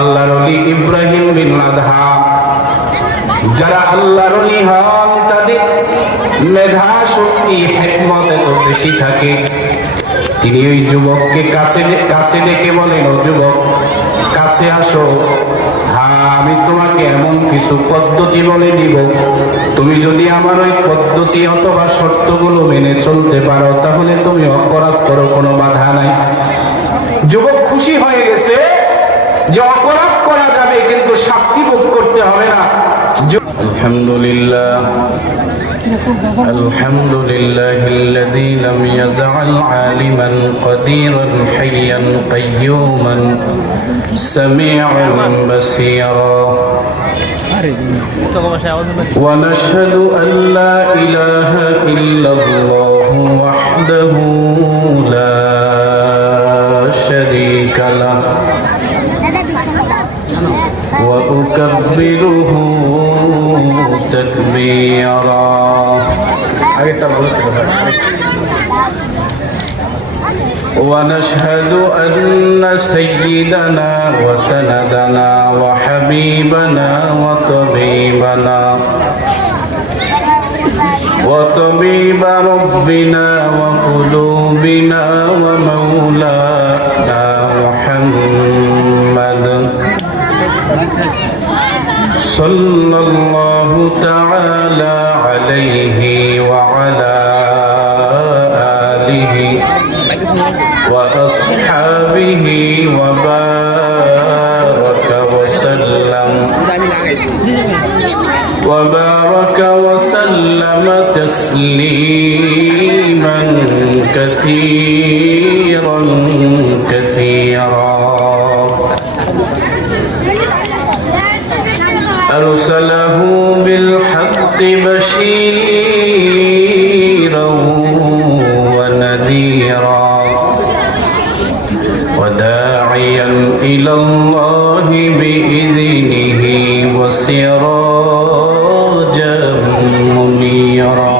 আল্লাহর ওলি ইব্রাহিম বিন আদহাম। যারা আল্লাহর ওলি হন তাদের মেধা শক্তি হিকমত এত বেশি থাকে। তিনি ওই যুবককে কাছে ডেকে বলেন, ও যুবক কাছে আসো, হ্যাঁ আমি তোমাকে এমন কিছু পদ্ধতি বলে দিব, তুমি যদি আমার ওই পদ্ধতি অথবা শর্তগুলো মেনে চলতে পারো তাহলে তুমি অপরাধ করো, কোনো বাধা নাই। যুবক খুশি হয়ে গেছে যে অপরাধ করা যাবে কিন্তু শাস্তি ভোগ করতে হবে না। আলহামদুলিল্লাহ الذي لم يزل عالما قديرا حيا قيوما سميعا بصيرا ونشهد أن لا إله إلا الله وحده لا شريك له وأكبره تكبيرا. ونشهد أن سيدنا وسندنا وحبيبنا وطبيب ربنا وقلوبنا ومولانا محمد صلى الله تعالى عليه وعلى آله وأصحابه وبارك وسلم تسليما كثيرا كثيرا. أرسله بالحق بشيرا ونذيرا وداعيا إلى الله بإذنه وسراجا منيرا.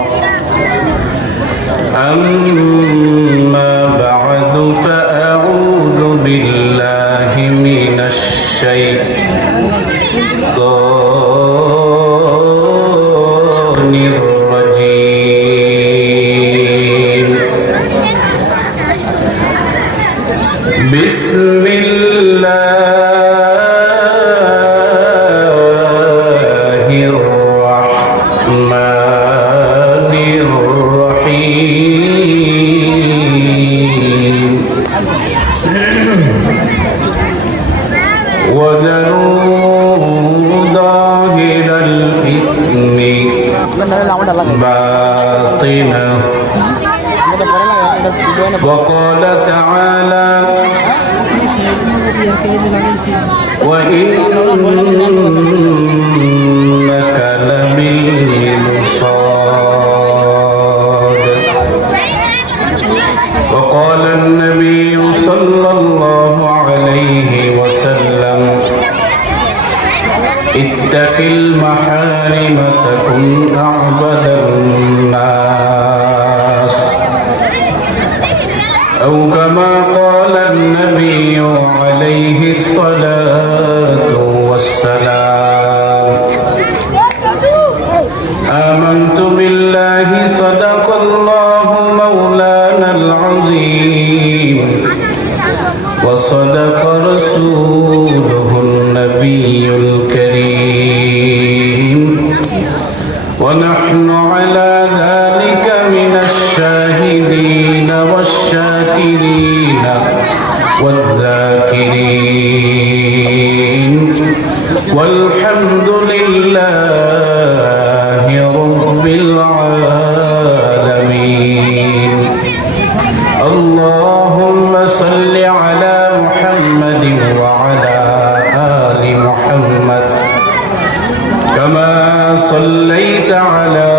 أما بعد فأعوذ بالله من الشيطان الرجيم. بسم الله الرحمن الرحيم. وذروا ظاهر الإثم باطنه. وقال تعالى وإنك لبالمرصاد. وقال النبي صلى الله عليه وسلم اتق المحارم تكن أعبد الناس، أو كما قال النبي عليه الصلاة والسلام. آمنت بالله صدق الله مولانا العظيم وصدق رسوله النبي الكريم ونحن على ذلك من الشاهدين والشاكرين والذاكرين والحمد لله رب العالمين. اللهم صل على محمد وعلى آل محمد كما صليت على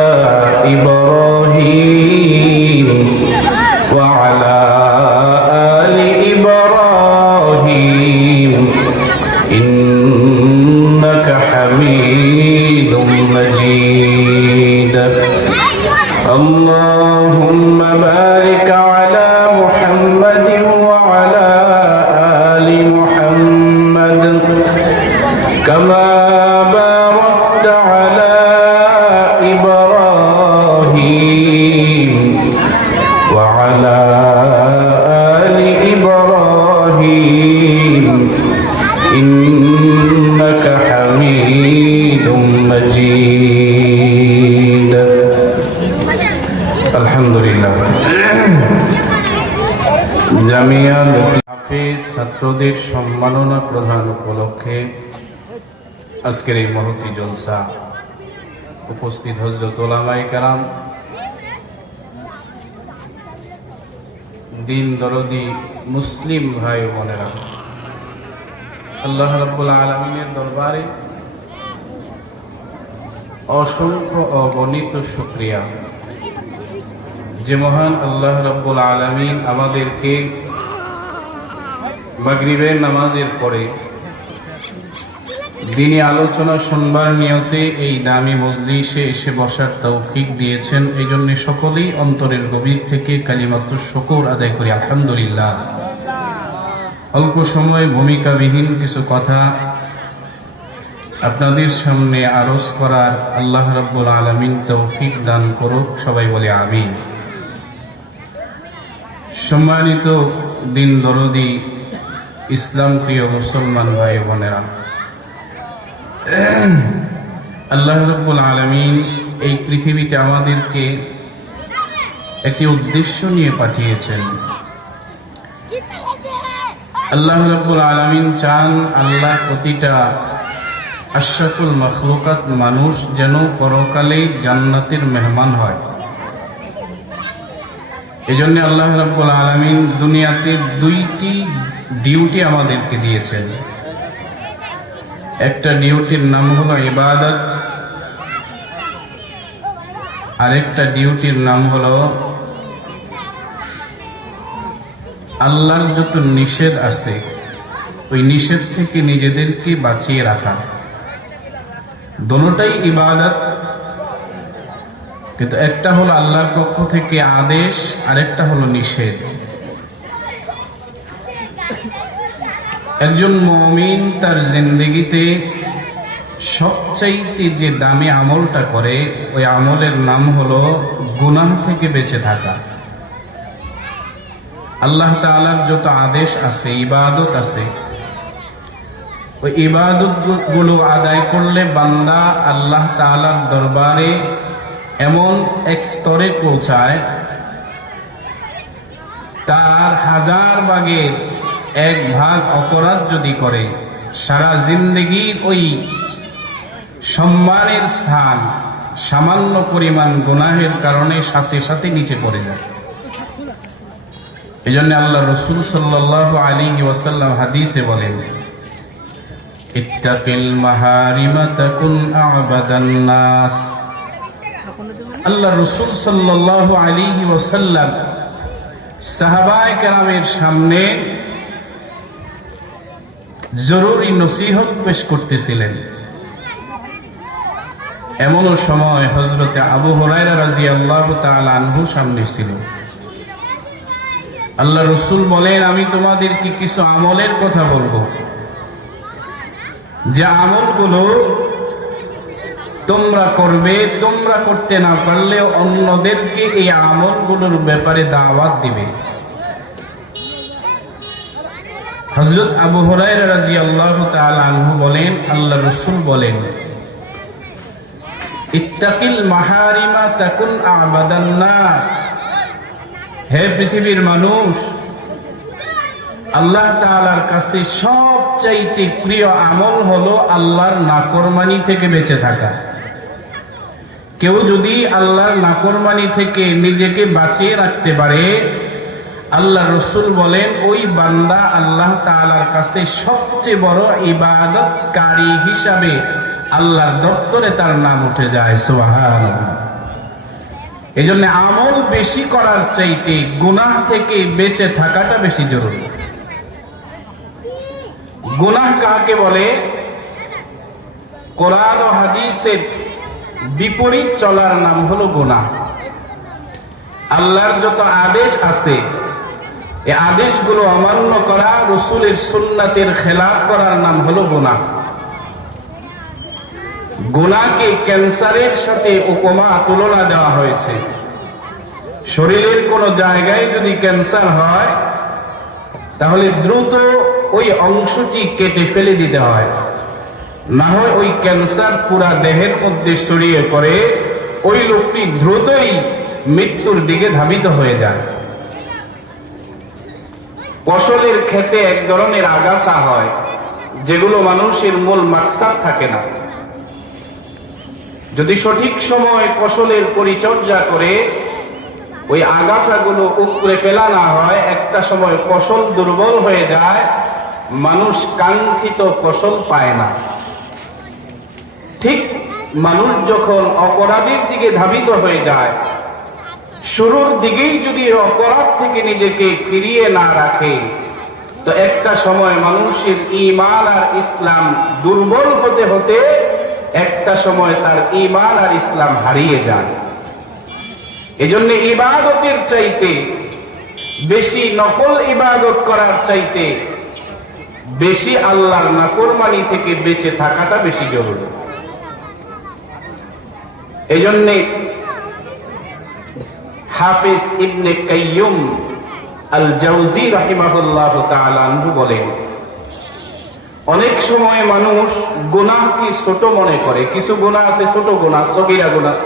إبراهيم وعلى آل إبراهيم إنك حميد مجيد. اللهم بارك على محمد وعلى آل محمد كما باركت على إبراهيم وعلى آل إبراهيم إنك حميد مجيد الحمد لله জামিয়া হাফেজ ছাত্রদের সম্মাননা প্রদান উপলক্ষে আজকের এই মহতী জলসা উপস্থিত হযরত উলামায়ে কেরাম, দিন দরদি মুসলিম ভাই বোনেরা, আল্লাহ রাব্বুল আলামিনের দরবারে অসংখ্য অগণিত শুকরিয়া যে মহান আল্লাহ রাব্বুল আলামিন আমাদেরকে মাগরিবের নামাজের পরে দিনী আলোচনা শুনবার নিয়তে এই দামি মজলিসে এসে বসার তৌফিক দিয়েছেন। এই জন্য সকলেই অন্তরের গভীর থেকে কালিমাতুশ শুকর আদায় করি আলহামদুলিল্লাহ। অল্প সময় ভূমিকাবিহীন কিছু কথা আপনাদের সামনে আরজ করার আল্লাহ রাব্বুল আলামিন তৌফিক দান করুক, সবাই বলে আমিন। সম্মানিত দিন দরদি ইসলাম প্রিয় মুসলমান ভাই বোনেরা, আল্লাহ রাব্বুল আলামিন এই পৃথিবীতে আমাদেরকে একটি উদ্দেশ্য নিয়ে পাঠিয়েছেন। আল্লাহ রাব্বুল আলামিন চান আল্লাহ প্রতিটা আশরাফুল মাখলুকাত মানুষ যেন পরকালে জান্নাতের মেহমান হয়। এজন্য আল্লাহ রাব্বুল আলামিন দুনিয়াতে দুইটি ডিউটি আমাদেরকে দিয়েছেন। একটা ডিউটির নাম হলো ইবাদত, আরেকটা ডিউটির নাম হলো আল্লাহর যত নিষেধ আছে ওই নিষেধ থেকে নিজেদেরকে বাঁচিয়ে রাখা। দুটোটাই ইবাদত, কিন্তু একটা হলো আল্লাহর পক্ষ থেকে আদেশ, আরেকটা হলো নিষেধ। একজন মুমিন তার জিন্দেগিতে সবচাইতে যে দামি আমলটা করে ওই আমলের নাম হলো গুনাহ থেকে বেঁচে থাকা। আল্লাহ তাআলার যত আদেশ আছে, ইবাদত আছে, ওই ইবাদত গুলো আদায় করলে বান্দা আল্লাহ তাআলার দরবারে এমন এক স্তরে পৌঁছায় তার 1000 ভাগের 1 ভাগ অপরাধ যদি করে সারা জিন্দেগির ওই সম্মানের স্থান সামান্য পরিমাণ গুনাহের কারণে সাথে সাথে নিচে পড়ে যায়। এজন্য আল্লাহ রাসূল সাল্লাল্লাহু আলাইহি ওয়াসাল্লাম হাদিসে বলেন, ইত্তাকিল মাহারিমা তাকুন আ'বাদান নাস। আল্লাহ রাসূল সাল্লাল্লাহু আলাইহি ওয়াসাল্লাম সাহাবায়ে কেরামের সামনে জরুরি নসিহত পেশ করতেছিলেন। এমনও সময় হযরতে আবু হুরায়রা রাদিয়াল্লাহু তাআলা আনহু সামনে ছিল। আল্লাহ রাসূল বলেন, আমি তোমাদেরকে কিছু আমলের কথা বলবো, যে আমলগুলো তোমরা করবে, তোমরা করতে না পারলে অন্যদেরকে এই আমলগুলোর ব্যাপারে দাওয়াত দিবে। হযরত আবু হুরায়রা রাদিয়াল্লাহু তাআলা আনহু বলেন, আল্লাহ রাসূল বলেন, ইত্তাকিল মাহারিমা তাকুন আ'বাদান নাস। হে পৃথিবীর মানুষ, আল্লাহ তাআলার কাছে সবচাইতে প্রিয় আমল হলো আল্লাহর নাফরমানি থেকে বেঁচে থাকা। কেউ যদি আল্লাহর নাফরমানি থেকে নিজেকে বাঁচিয়ে রাখতে পারে, আল্লাহ রাসূল বলেন ওই বান্দা আল্লাহ তাআলার কাছে সবচেয়ে বড় ইবাদতকারী হিসাবে আল্লাহর দপ্তরে তার নাম উঠে যায়। সুবহানাল্লাহ। এজন্য আমল বেশি করার চাইতে গুনাহ থেকে বেঁচে থাকাটা বেশি জরুরি। গুনাহ কাকে বলে? কোরআন ও হাদিসের বিপরীত চলার নাম হলো গুনাহ। আল্লাহর যত আদেশ আছে এই আদেশগুলো অমান্য করা, রাসূলের সুন্নাতের খেলাফ করার নাম হলো গুনাহ। গুনাহকে ক্যান্সারের সাথে উপমা তুলনা দেওয়া হয়েছে। শরীরের কোন জায়গায় যদি ক্যান্সার হয় তাহলে দ্রুত ওই অংশটি কেটে ফেলে দিতে হয়, না হয় ওই ক্যান্সার পুরা দেহের মধ্যে ছড়িয়ে পড়ে ওই লোকটি দ্রুতই মৃত্যুর দিকে ধাবিত হয়ে যায়। ফসলের ক্ষেতে এক ধরনের আগাছা হয় যেগুলো মানুষের মূল মাকসাদ থাকে না। যদি সঠিক সময় ফসলের পরিচর্যা করে ওই আগাছাগুলো উপড়ে ফেলা না হয়, একটা সময় ফসল দুর্বল হয়ে যায়, মানুষ কাঙ্ক্ষিত ফসল পায় না। ঠিক মানুষ যখন অপরাধের দিকে ধাবিত হয়ে যায়, শুরুর দিকেই যদি অপরাধ থেকে নিজেকে ফিরিয়ে না রাখে, তো একটা সময় মানুষের ঈমান আর ইসলাম দুর্বল হতে হতে একটা সময় তার ঈমান আর ইসলাম হারিয়ে যায়। এজন্য ইবাদতের চাইতে বেশি নকল ইবাদত করার চাইতে বেশি আল্লাহর নাফরমানি থেকে বেঁচে থাকাটা বেশি জরুরি। এজন্য হাফিজ ইবনে কাইয়ুম আল জাওজি রাহিমাহুল্লাহু তাআলা আনহু বলেন, অনেক সময় মানুষ গুনাহকে ছোট মনে করে। কিছু গুনাহ আছে ছোট গুনাহ, সগীরা গুনাহ,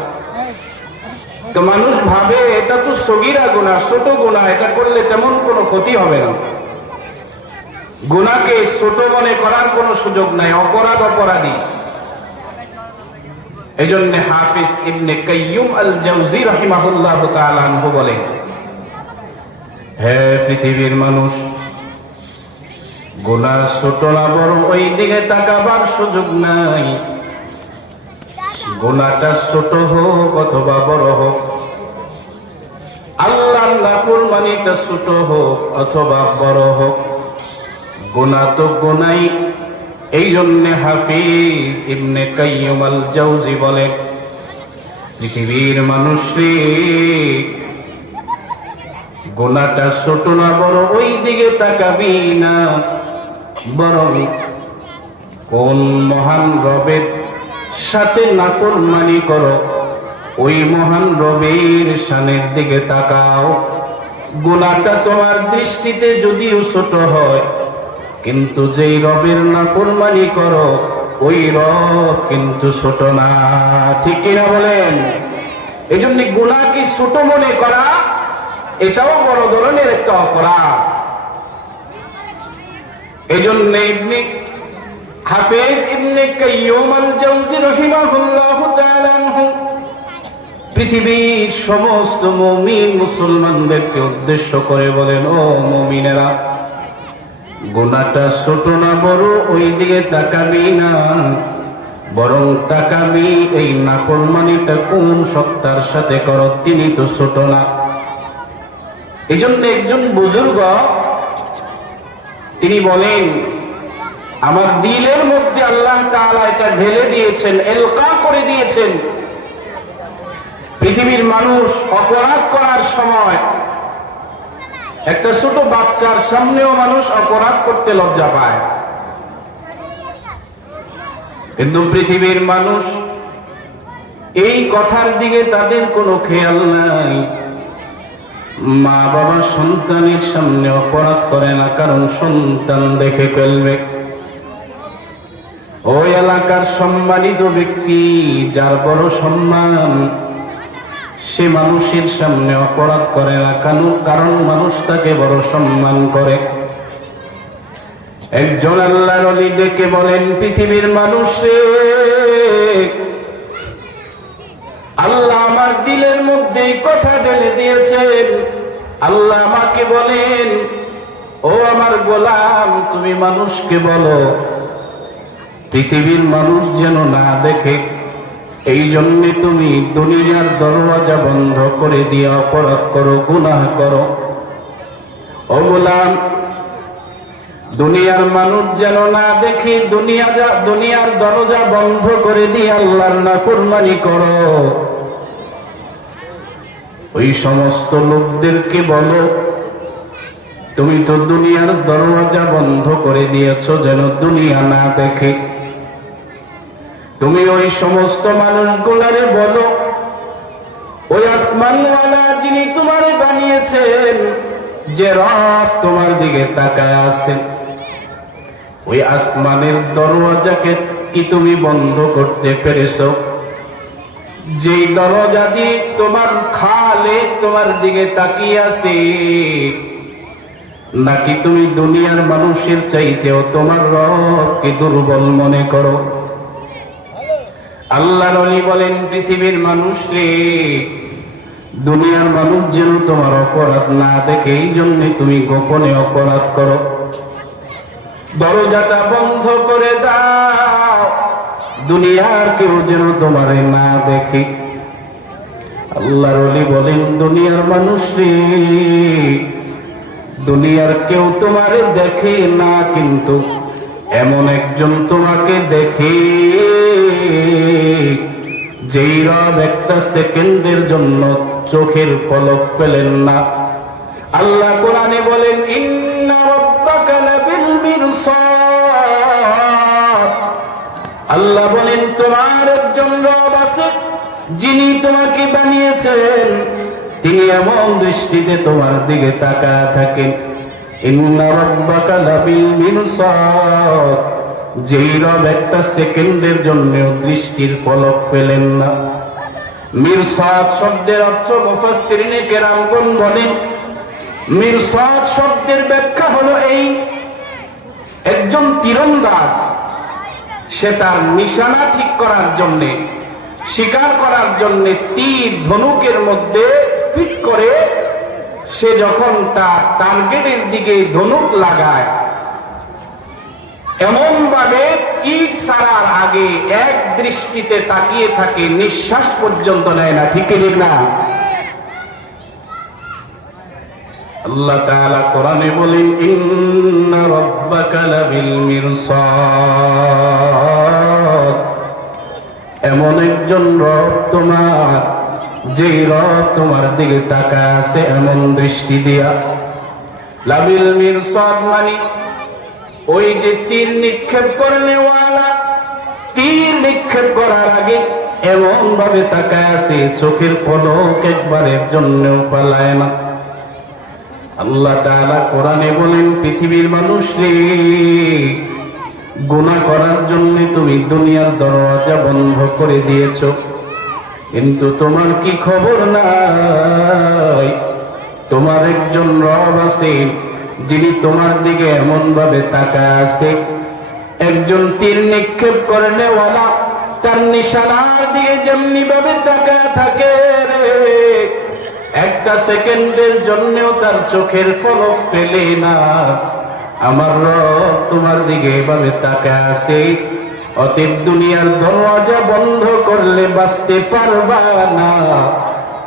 তো মানুষ ভাবে এটা তো সগীরা গুনাহ, ছোট গুনাহ, এটা করলে তেমন কোনো ক্ষতি হবে না। গুনাহকে ছোট মনে করার কোনো সুযোগ নাই, অপরাধ অপরাধী। এজন্য হাফিজ ইবনে কাইয়ুম আল জাওজি রাহিমাহুল্লাহু তাআলা আনহু বলেন, হে পৃথিবীর মানুষ, গুনাহ ছোট না বড় ওই দিকে তাকাবার সুযোগ নাই। গুনাহটা ছোট হোক অথবা বড় হোক, আল্লাহর নাফরমানিটা ছোট হোক অথবা বড় হোক, গুনাহ তো গুনাই। এই জন্য হাফিজ ইবনে কাইয়ুম আল জাওজি বলেন, পৃথিবীর মানুষ রে, গুনাহটা ছোট না বড় ওই দিকে তাকাবি না, বরং কোন মহান রবের সাথে নাফরমানি করো ওই মহান রবের শানের দিকে তাকাও। গুনাহটা তোমার দৃষ্টিতে যদিও ছোট হয়, কিন্তু যেই রবের নাফরমানি করো ওই রব কিন্তু ছোট না। ঠিক কিনা বলেন? এই জন্য গুনাহকে ছোট মনে করা এটাও বড় ধরনের একটা অপরাধ। এই জন্য হাফিজ ইবনে কাইয়ুম আল জাওজি রাহিমাহুল্লাহু তাআলা আনহু পৃথিবীর সমস্ত মুমিন মুসলমানদেরকে উদ্দেশ্য করে বলেন, ও মুমিনেরা, গুনাহটা ছোট না বড় ওই দিকে তাকাবি না, বরং তাকাবি এই নাফরমানিটা কোন সত্তার সাথে করো, তিনি তো ছোট না। এই জন্য একজন বুজুর্গ তিনি বলেন, আমার দিলের মধ্যে আল্লাহ তাআলা এটা ঢেলে দিয়েছেন, এলকা করে দিয়েছেন। পৃথিবীর মানুষ অপরাধ করার সময় একটা ছোট বাচ্চার সামনেও মানুষ অপরাধ করতে লজ্জা পায়, কিন্তু পৃথিবীর মানুষ এই কথার দিকে তাদের কোনো খেয়াল নাই। মা বাবা সন্তানের সামনে অপরাধ করে না, কারণ সন্তান দেখে ফেলবে। ওই এলাকার সম্মানিত ব্যক্তি যার বড় সম্মান, সে মানুষের সামনে অপরাধ করে না, কারণ মানুষ তাকে বড় সম্মান করে। একজন আল্লাহর ওলি ডেকে বলেন, পৃথিবীর মানুষে, আল্লাহ আমার দিলের মধ্যে কথা ঢেলে দিয়েছেন। আল্লাহ আমাকে বলেন, ও আমার গোলাম, তুমি মানুষকে বলো পৃথিবীর মানুষ যেন না দেখে, এই জন্য তুমি দুনিয়ার দরওয়াজা বন্ধ করে দিয়ে অপরাধ করো, গুনাহ করো। ও গোলাম, দুনিয়ার মানুষ যেন না দেখে দুনিয়ার দরজা বন্ধ করে দিয়ে আল্লাহর নাফরমানি করো। ওই সমস্ত লোকদেরকে বলো, তুমি তো দুনিয়ার দরওয়াজা বন্ধ করে দিয়েছো যেন দুনিয়া না দেখে। তুমি ওই সমস্ত মানুষগুলারে বলো, ওই আসমানওয়ালা যিনি তোমারে বানিয়েছেন, যে রব তোমার দিকে তাকায় আছেন, ওই আসমানের দরওয়াজাকে কি তুমি বন্ধ করতে পেরেছো? যেই দরজা দিয়ে তোমার খালেক তোমার দিকে তাকিয়ে আছে, নাকি তুমি দুনিয়ার মানুষের চাইতেও তোমার রবকে দুর্বল মনে করো? আল্লাহর ওলি বলেন, পৃথিবীর মানুষ রে, দুনিয়ার মানুষ যেন তোমার অপরাধ না দেখে, এই জন্য তুমি গোপনে অপরাধ করো। দরজাটা বন্ধ করে দাও, দুনিয়ার কেউ যেন তোমারে না দেখে। আল্লাহর ওলি বলেন, দুনিয়ার মানুষ রে, দুনিয়ার কেউ তোমারে দেখে না, কিন্তু এমন একজন তোমাকে দেখে, যেই রব একটা সেকেন্ডের জন্য চোখের পলক পেলেন না। আল্লাহ কোরআনে বলেন, ইন্না রাব্বাকা লাবিল মিরসাদ। আল্লাহ বলেন, তোমার একজন রব আছে, যিনি তোমাকে বানিয়েছেন, তিনি এমন দৃষ্টিতে তোমার দিকে তাকায় থাকেন। ইন্না রাব্বাকা লাবিল মিরসাদ, যেই রব একটা সেকেন্ডের জন্য দৃষ্টির পলক পেলেন না। মিরসাদ শব্দের অর্থ মুফাসসিরিনে কেরামগণ বলেন, মিরসাদ শব্দের ব্যাখ্যা হলো এই, একজন তীরন্দাজ সে তার নিশানা ঠিক করার জন্যে, শিকার করার জন্যে তীর ধনুকের মধ্যে ফিট করে সে যখন তার টার্গেটের দিকে ধনুক লাগায়, এমন ভাবে তীর ছাড়ার আগে এক দৃষ্টিতে তাকিয়ে থাকে, নিঃশ্বাস পর্যন্ত নেয় না। ঠিক না? আল্লাহ তাআলা কোরআনে বলেন, ইন্না রাব্বাকা লাবিল মিরসাদ, এমন একজন রব তোমার, যেই রব তোমার দিকে তাকায় আছে এমন দৃষ্টি দিয়া। লাবিল মিরসাদ মানে ওই যে তীর নিক্ষেপ করনেওয়ালা, তীর নিক্ষেপ করার আগে এমন ভাবে তাকায় আছে, চোখের পলক একবারের জন্যও পালায় না। আল্লাহ তাআলা কোরআনে বলেন, পৃথিবীর মানুষ রে, গুনাহ করার জন্য তুমি দুনিয়ার দরওয়াজা বন্ধ করে দিয়েছো, কিন্তু তোমার কি খবর নাই, তোমার একজন রব আছে, যিনি তোমার দিকে এমন ভাবে তাকায় আছে, একজন তীর নিক্ষেপ করনেওয়ালা তার নিশানার দিকে যেমনি ভাবে তাকায় থাকে রে, একটা সেকেন্ডের জন্যও তার চোখের পলক পেলে না, আমার রব তোমার দিকে এভাবে তাকায় আছে। অতএব দুনিয়ার দরওয়াজা বন্ধ করলে বাঁচতে পারবা না,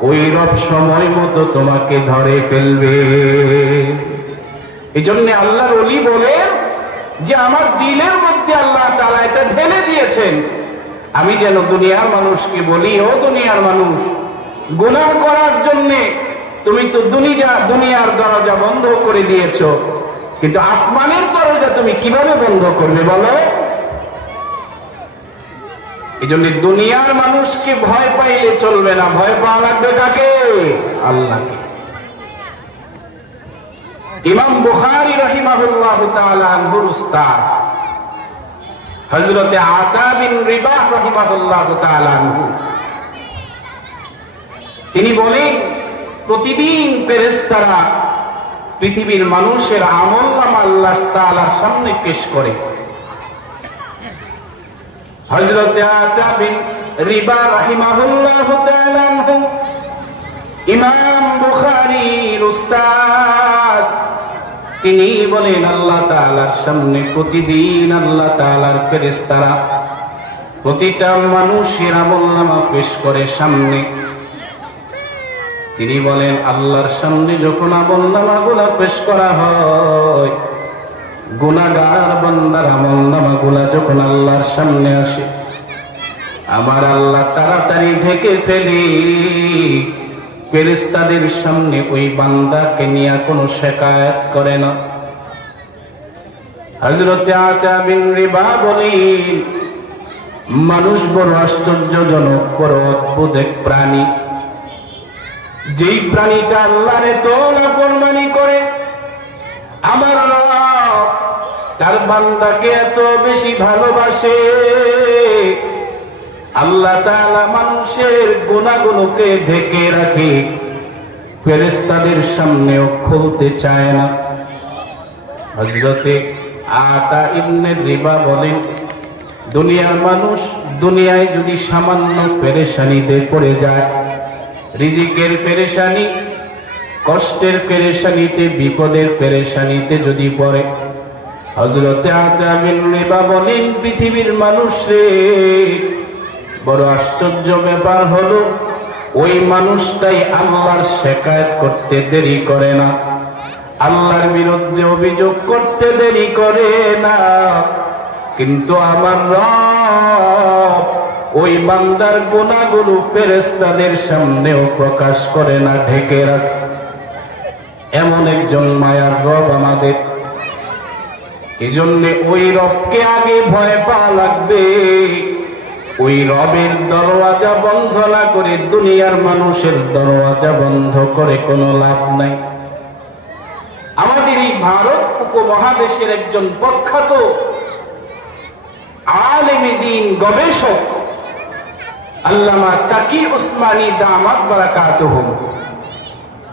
ওই রব সময় মতো তোমাকে ধরে ফেলবে। এই জন্য আল্লাহর ওলি বলেন যে আমার দিলের মধ্যে আল্লাহ তাআলা এটা ঢেলে দিয়েছেন, আমি যেন দুনিয়ার মানুষকে বলি, ও দুনিয়ার মানুষ, গুনাহ করার জন্য তুমি তো দুনিয়ার দরজা বন্ধ করে দিয়েছো, কিন্তু আসমানের দরজা তুমি কিভাবে বন্ধ করবে বলো? এই জন্য দুনিয়ার মানুষকে ভয় পাইলে চলবে না, ভয় পাওয়া লাগবে কাকে? আল্লাহকে। ইমাম বুখারী রাহিমাহুল্লাহ তাআলা আনহুর উস্তাদ হযরত আতা বিন রিবাহ রাহিমাহুল্লাহ তাআলা আনহু, তিনি বলেন, প্রতিদিন ফেরেশতারা পৃথিবীর মানুষের আমলনামা আল্লাহ তাআলার সামনে পেশ করে। হযরত আতা বিন রিবাহ রাহিমাহুল্লাহ তাআলা আনহু ইমাম বুখারীর উস্তাদ, তিনি বলেন, আল্লাহ তাআলার সামনে প্রতিদিন আল্লাহ তাআলার ফেরেশতারা প্রতিটা মানুষের আমলনামা পেশ করে সামনে। তিনি বলেন, আল্লাহর সামনে যখন আমলনামাগুলা পেশ করা হয়, গুনাহগার বান্দার আমলনামাগুলা যখন আল্লাহর সামনে আসে, আমার আল্লাহ তাড়াতাড়ি ঢেকে ফেলে, ফেরেশতাদের সামনে ওই বান্দাকে নিয়ে কোনো শিকায়াত করে না। হযরত আতা বিন রিবাহ বলেন, মানুষ বড় আশ্চর্যজনক, বড় অদ্ভুত এক প্রাণী। যেই প্রাণীটা আল্লাহর এত নাফরমানি করে, আমার রব তার বান্দাকে এত বেশি ভালোবাসে। আল্লাহ তাআলা মানুষের গুনাহগুলোকে ঢেকে রাখে, ফেরেশতাদের সামনেও খুলতে চায় না। হযরতে আতা ইবনে রিবা বলেন, দুনিয়ার মানুষ দুনিয়ায় যদি সামান্য পেরেশানিতে পড়ে যায়, রিজিকের পেরেশানি, কষ্টের পেরেশানিতে, বিপদের পেরেশানিতে যদি পড়ে, হযরতে আতা ইবনে রিবা বলেন, পৃথিবীর মানুষরে বড় আশ্চর্য ব্যাপার হলো, ওই মানুষটাই আল্লাহর শিকায়ত করতে দেরি করে না, আল্লাহর বিরুদ্ধে অভিযোগ করতে দেরি করে না। কিন্তু আমার রব ওই বান্দার গুনাহগুলো ফেরেশতাদের সামনেও প্রকাশ করে না, ঢেকে রাখে। এমন একজন মায়ার রব আমাদের। এজন্য ওই রবকে আগে ভয় পাওয়া লাগবে। ওই রবের দরওয়াজা বন্ধ না করে দুনিয়ার মানুষের দরওয়াজা বন্ধ করে কোনো লাভ নাই। আমাদের এই ভারত উপমহাদেশের একজন প্রখ্যাত আলেমে দ্বীন, গবেষক আল্লামা তাকি উসমানী দামাত বারাকাতুহু,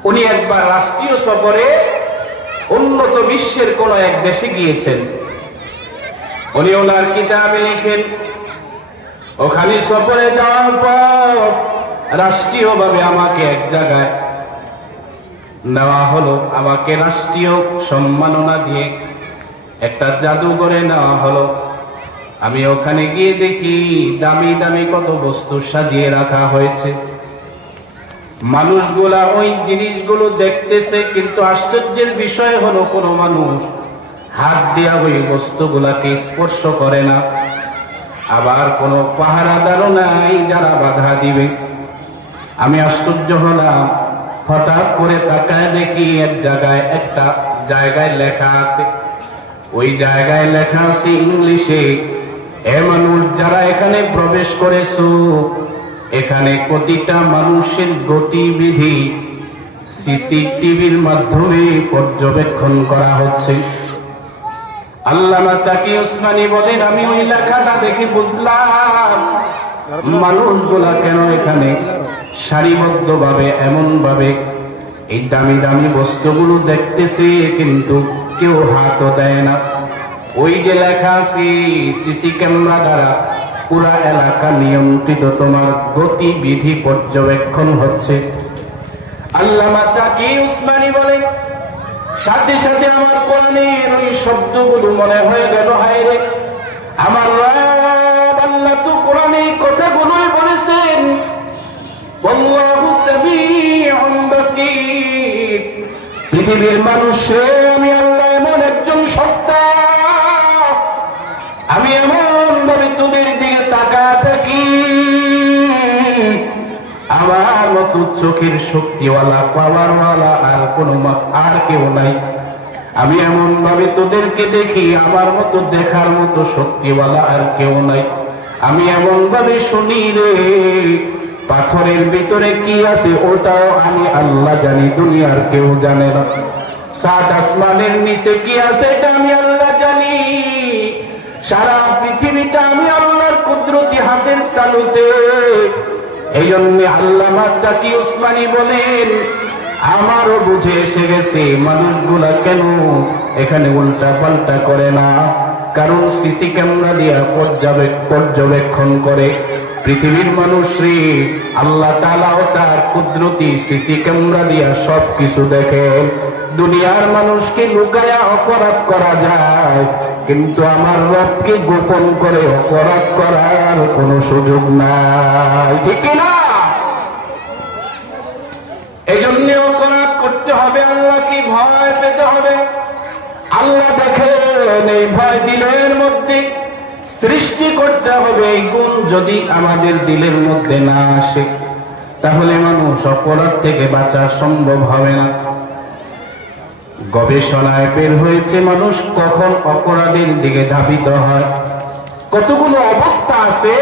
উনি একবার রাষ্ট্রীয় সফরে উন্নত বিশ্বের কোন এক দেশে গিয়েছেন। উনি ওনার কিতাবে লিখেন, ওখানে সফরে যাওয়ার পর রাষ্ট্রীয়ভাবে আমাকে এক জায়গায় নেওয়া হলো, আমাকে রাষ্ট্রীয় সম্মাননা দিয়ে একটা জাদুঘরে নেওয়া হলো। আমি ওখানে গিয়ে দেখি দামি দামি কত বস্তু সাজিয়ে রাখা হয়েছে। মানুষগুলা ওই জিনিসগুলো দেখতেছে, কিন্তু আশ্চর্যের বিষয় হলো কোনো মানুষ হাত দিয়া ওই বস্তুগুলাকে স্পর্শ করে না। আবার কোনো পাহারাদারও নাই যারা বাধা দিবে। আমি আশ্চর্য হলাম। হঠাৎ করে তাকায় দেখি এক জায়গায়, একটা জায়গায় লেখা আছে, ওই জায়গায় লেখা আছে ইংলিশে, এ মানুষ যারা এখানে প্রবেশ করেছো, এখানে প্রতিটা মানুষের গতিবিধি সিসিটিভির মাধ্যমে পর্যবেক্ষণ করা হচ্ছে। আল্লামা তাকি উসমানী বলেন, আমি ওই লেখাটা দেখে বুঝলাম মানুষগুলা কেন এখানে সারিবদ্ধভাবে এমন ভাবে এই দামি দামি বস্তুগুলো দেখতেছে, কিন্তু কেউ হাতও দেয় না। ওই যে লেখা আছে সিসি ক্যামেরা দ্বারা পুরা এলাকা নিয়ন্ত্রিত, তোমার গতিবিধি পর্যবেক্ষণ হচ্ছে। আল্লামা তাকি উসমানী বলেন, সাথে সাথে আমার কোরআনের ওই শব্দগুলো মনে হয়ে গেল, হায় রে, আমার রব আল্লাহ তো কোরআনে এই কথাগুলোই বলেছেন, ওয়াল্লাহু সামিউন বাসীর। পৃথিবীর মানুষে আমি আল্লাহ এমন একজন সত্তা, আমি এমন ভাবে তোদের দিকে তাকায় থাকি, আমার মতো চোখের শক্তিওয়ালা, পাওয়ারওয়ালা আর কেউ নাই। আমি এমন ভাবে তোদেরকে দেখি, আমার মতো দেখার মতো শক্তিওয়ালা আর কেউ নাই। আমি এমন ভাবে শুনি রে, পাথরের ভিতরে কি আছে ওটাও আমি আল্লাহ জানি, দুনিয়ার কেউ জানে না। সাত আসমানের নিচে কি আছে এটা আমি আল্লাহ জানি। সারা পৃথিবীটা আমি আল্লাহর কুদরতি হাতের তালুতে। এই জন্য আল্লামা তাকি উসমানী বলেন, আমারও বুঝে এসে গেছে মানুষগুলা কেন এখানে উল্টা পাল্টা করে না, কারণ সিসি ক্যামেরা দিয়া পর্যবেক্ষণ করে। পৃথিবীর মানুষরে আল্লাহ তাআলা ও তার কুদরতি সিসি ক্যামেরা দিয়া সবকিছু দেখে। দুনিয়ার মানুষকে লুকায়া অপরাধ করা যায়, কিন্তু আমার রবকে গোপন করে অপরাধ করার কোনো সুযোগ নাই, ঠিক না? এই জন্য অপরাধ করতে হবে, আল্লাহকে ভয় পেতে হবে। আল্লাহ দেখেন, এই ভয় দিলের মধ্যে সৃষ্টি করতে হবে। এই গুণ যদি আমাদের দিলের মধ্যে না আসে, তাহলে মানুষ অপরাধ থেকে বাঁচা সম্ভব হবে না। গবেষণায় বের হয়েছে মানুষ কখন অপরাধের দিকে ধাবিত হয়, কতগুলো অবস্থা আছে,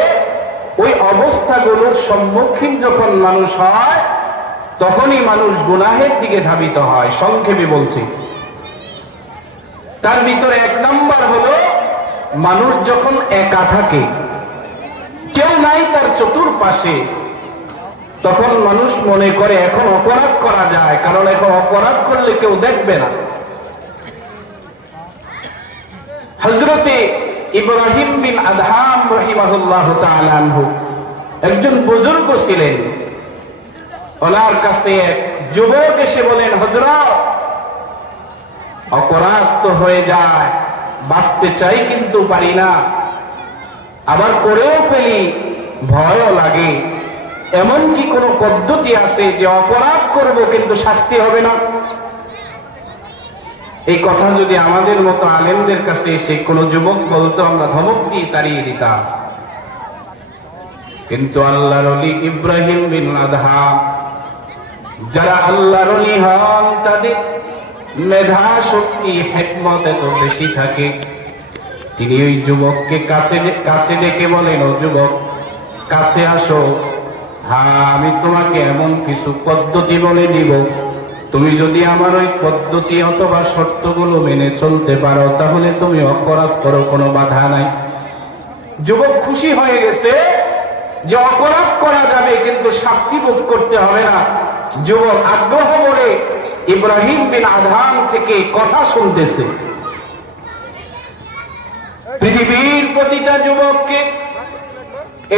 ওই অবস্থাগুলোর সম্মুখীন যখন মানুষ হয় তখনই মানুষ গুনাহের দিকে ধাবিত হয়। সংক্ষেপে বলছি, তার ভিতরে এক নাম্বার হলো মানুষ যখন একা থাকে, কেউ নাই তার চতুর্পাশে, তখন মানুষ মনে করে এখন অপরাধ করা যায়, কারণ এখন অপরাধ করলে কেউ দেখবে না। হযরতে ইব্রাহিম বিন আদহাম রাহিমাহুল্লাহু তাআলা আনহু একজন বুজুর্গ ছিলেন। ওনার কাছে এক যুবক এসে বলেন, হযরত, অপরাধ তো হয়ে যায়, বাঁচতে চাই কিন্তু পারি না, আবার করেও ফেলি, ভয়ও লাগে, এমন কি কোনো পদ্ধতি আছে যে অপরাধ করব কিন্তু শাস্তি হবে না? এই কথা যদি আমাদের মতো আলেমদের কাছে এসে কোনো যুবক বলতো, আমরা ধমক দিয়ে তাড়িয়ে দিতাম। কিন্তু আল্লাহর ওলি ইব্রাহিম বিন আদহাম, যারা আল্লাহর ওলি হন তাদের মেধা শক্তি হিকমত এত বেশি থাকে, তিনি ওই যুবককে কাছে ডেকে বলেন, ও যুবক, কাছে আসো, হ্যাঁ আমি তোমাকে এমন কিছু পদ্ধতি বলে দিব, তুমি যদি আমার ওই পদ্ধতি অথবা শর্তগুলো মেনে চলতে পারো তাহলে তুমি অপরাধ করো, কোনো বাধা নাই। যুবক খুশি হয়ে গেছে যে অপরাধ করা যাবে কিন্তু শাস্তি ভোগ করতে হবে না। যুবক আগ্রহ করে ইব্রাহিম বিন আদহাম থেকে কথা শুনতেছে। পৃথিবীর প্রতিটা যুবককে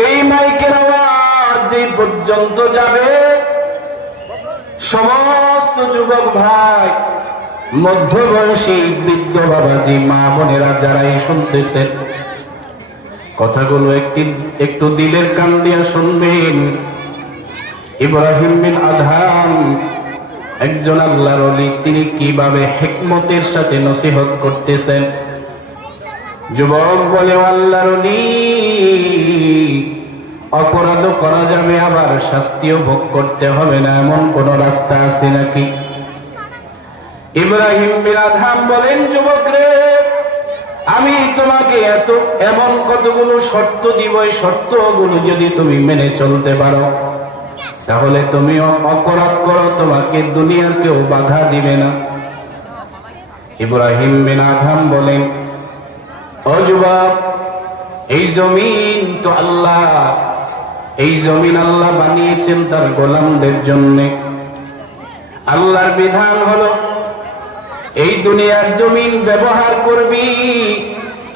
এই মাইকের আওয়াজ যে পর্যন্ত যাবে, সমস্ত যুবক ভাই, মধ্যবয়সী বৃদ্ধ বাবাজি, মা বোনেরা যারাই শুনতেছেন, কথাগুলো একটু দিলের কান দিয়া শুনবেন। ইব্রাহিম বিন আদহাম একজন আল্লাহর ওলি, তিনি কিভাবে হিকমতের সাথে নসিহত করতেছেন। যুবক বলে, আল্লাহর ওলি, অপরাধ করা যাবে আবার শাস্তিও ভোগ করতে হবে না, এমন কোন রাস্তা আছে নাকি? ইব্রাহিম বিন আদহাম বলেন, যুবক রে, আমি তোমাকে এমন কতগুলো শর্ত দিব, এই শর্তগুলো যদি তুমি মেনে চলতে পারো তাহলে তুমি অপরাধ করো, তোমাকে দুনিয়ার কেউ বাধা দিবে না। ইব্রাহিম বিন আদহাম বলেন, ও যুবক, এই জমিন তো আল্লাহ, এই জমিন আল্লাহ বানিয়েছেন তার গোলামদের জন্য। আল্লাহর বিধান হলো এই দুনিয়ার জমিন ব্যবহার করবি,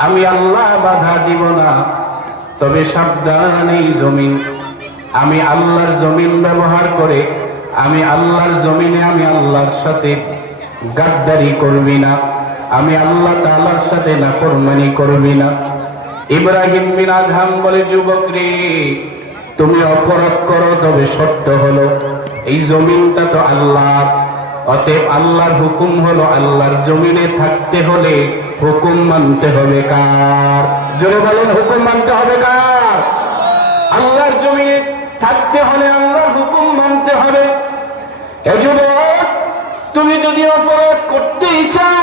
আমি আল্লাহ বাধা দিব না, তবে সাবধান, এই জমিন, আমি আল্লাহর জমিন ব্যবহার করে আমি আল্লাহর জমিনে আমি আল্লাহর সাথে গাদ্দারি করবি না, আমি আল্লাহ তাআলার সাথে নাফরমানি করবি না। ইব্রাহিম বিন আদহাম বলে, যুবক রে, তুমি অপরাধ করো, তবে শর্ত হলো এই জমিনটা তো আল্লাহ, অতএব আল্লাহর হুকুম হলো আল্লাহর জমিনে থাকতে হলে হুকুম মানতে হবে কার? জোরে বলেন, হুকুম মানতে হবে কার? আল্লাহর জমিনে থাকতে হলে আল্লাহর হুকুম মানতে হবে। এই যুবক, তুমি যদি অপরাধ করতেই চাও,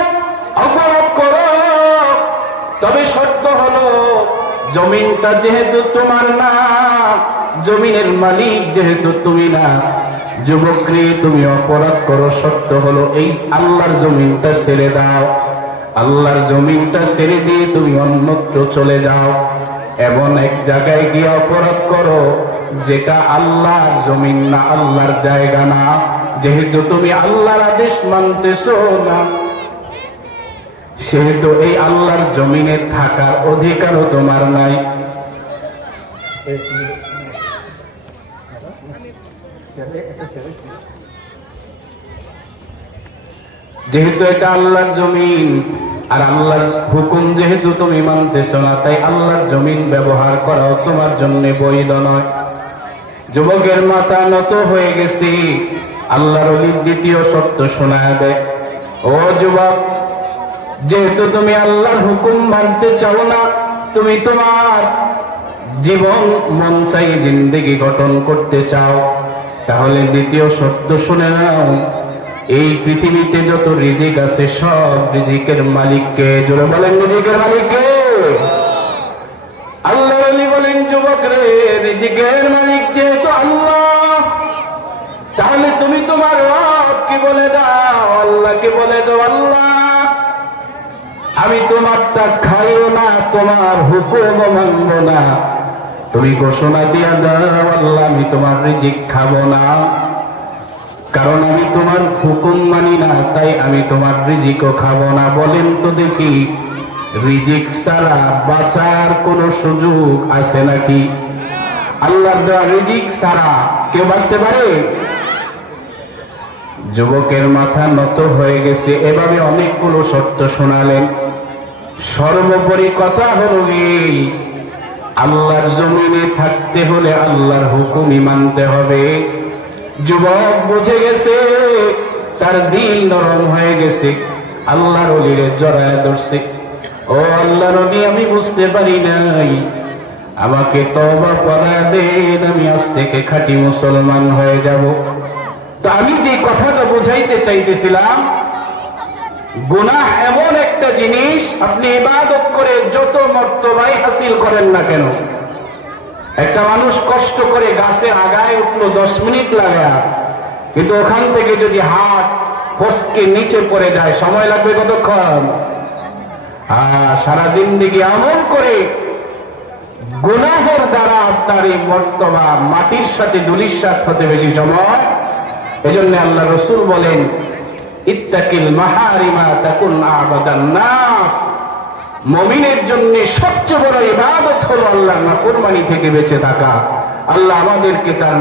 অপরাধ করো, তবে শর্ত হলো জমিনটা যেহেতু তোমার না, জমিনের মালিক যেহেতু তুমি না, যুবক রে, তুমি অপরাধ করো, শর্ত হলো এই আল্লাহর জমিনটা ছেড়ে দাও, আল্লাহর জমিনটা ছেড়ে দিয়ে তুমি অন্যত্র চলে যাও, এমন এক জায়গায় গিয়ে অপরাধ করো যেটা আল্লাহর জমিন না, আল্লাহর জায়গা না, যেহেতু তুমি আল্লাহর আদেশ মানতেছো না, সেহেতু এই আল্লাহর জমিনে থাকার অধিকারও তোমার নাই। যেহেতু এটা আল্লাহর জমিন আর আল্লাহর হুকুম যেহেতু তুমি মানতেছো না, তাই আল্লাহর জমিন ব্যবহার করাও তোমার জন্য বৈধ নয়। যুবকের মাথা নত হয়ে গেছে। আল্লাহর ওলির দ্বিতীয় শর্ত শোনায় দেয়, ও যুবক, যেহেতু তুমি আল্লাহর হুকুম মানতে চাও না, তুমি তোমার জীবন মন চাই জিন্দেগি গঠন করতে চাও, তাহলে দ্বিতীয় শর্ত শুনে নাও, এই পৃথিবীতে যত রিজিক আছে সব রিজিকের মালিককে। জোরে বলেন, রিজিকের মালিককে। আল্লাহ নবী বলেন, যুবক রে, রিজিকের মালিক যেহেতু আল্লাহ, তাহলে তুমি তোমার রবকে বলে দাও, আল্লাহকে বলে দাও, আল্লাহ আমি তোমারটা খাইও না, তোমার হুকুম মানব না। তুমি ঘোষণা দিয়া দাও, আল্লাহ আমি তোমার রিজিক খাবো না, কারণ আমি তোমার হুকুম মানি না, তাই আমি তোমার রিজিকও খাবো না। বলেন তো দেখি, রিজিক ছাড়া বাঁচার কোন সুযোগ আছে নাকি? আল্লাহর দেওয়া রিজিক ছাড়া কেউ বাঁচতে পারে? যুবকের মাথা নত হয়ে গেছে। এভাবে অনেকগুলো শর্ত শোনালেন। সর্বোপরি কথা হলো এই, আল্লাহর জমিনে থাকতে হলে আল্লাহর হুকুমই মানতে হবে। যুবক বুঝে গেছে, তার দিল নরম হয়ে গেছে, আল্লাহর ওলিরে জড়ায় ধরছে। ও আল্লাহর ওলি, আমি বুঝতে পারি নাই, আমাকে তওবা করা দেন, আমি আজ থেকে খাঁটি মুসলমান হয়ে যাব। তো আমি যে কথাটা বোঝাইতে চাইতেছিলাম, গুনাহ এমন একটা জিনিস, আপনি ইবাদত করে যত মর্তবাই হাসিল করেন না কেন, একটা মানুষ কষ্ট করে গাছের আগায় উঠলো 10 মিনিট লাগা, কিন্তু ওখান থেকে যদি হাত ফসকে নিচে পড়ে যায়, সময় লাগবে কতক্ষণ? সারা জিন্দেগি আমল করে গুনাহের দ্বারা আপনার এই মর্তবা মাটির সাথে ধূলিসাৎ হতে বেশি সময়। এজন্য আল্লাহ রাসূল বলেন, ইত্তাকিল মাহারিমা তাকুন আবাদান নাস। মুমিনের জন্য সবচেয়ে বড় ইবাদত হলো আল্লাহর নাফরমানি থেকে বেঁচে থাকা। আল্লাহ আমাদেরকে তার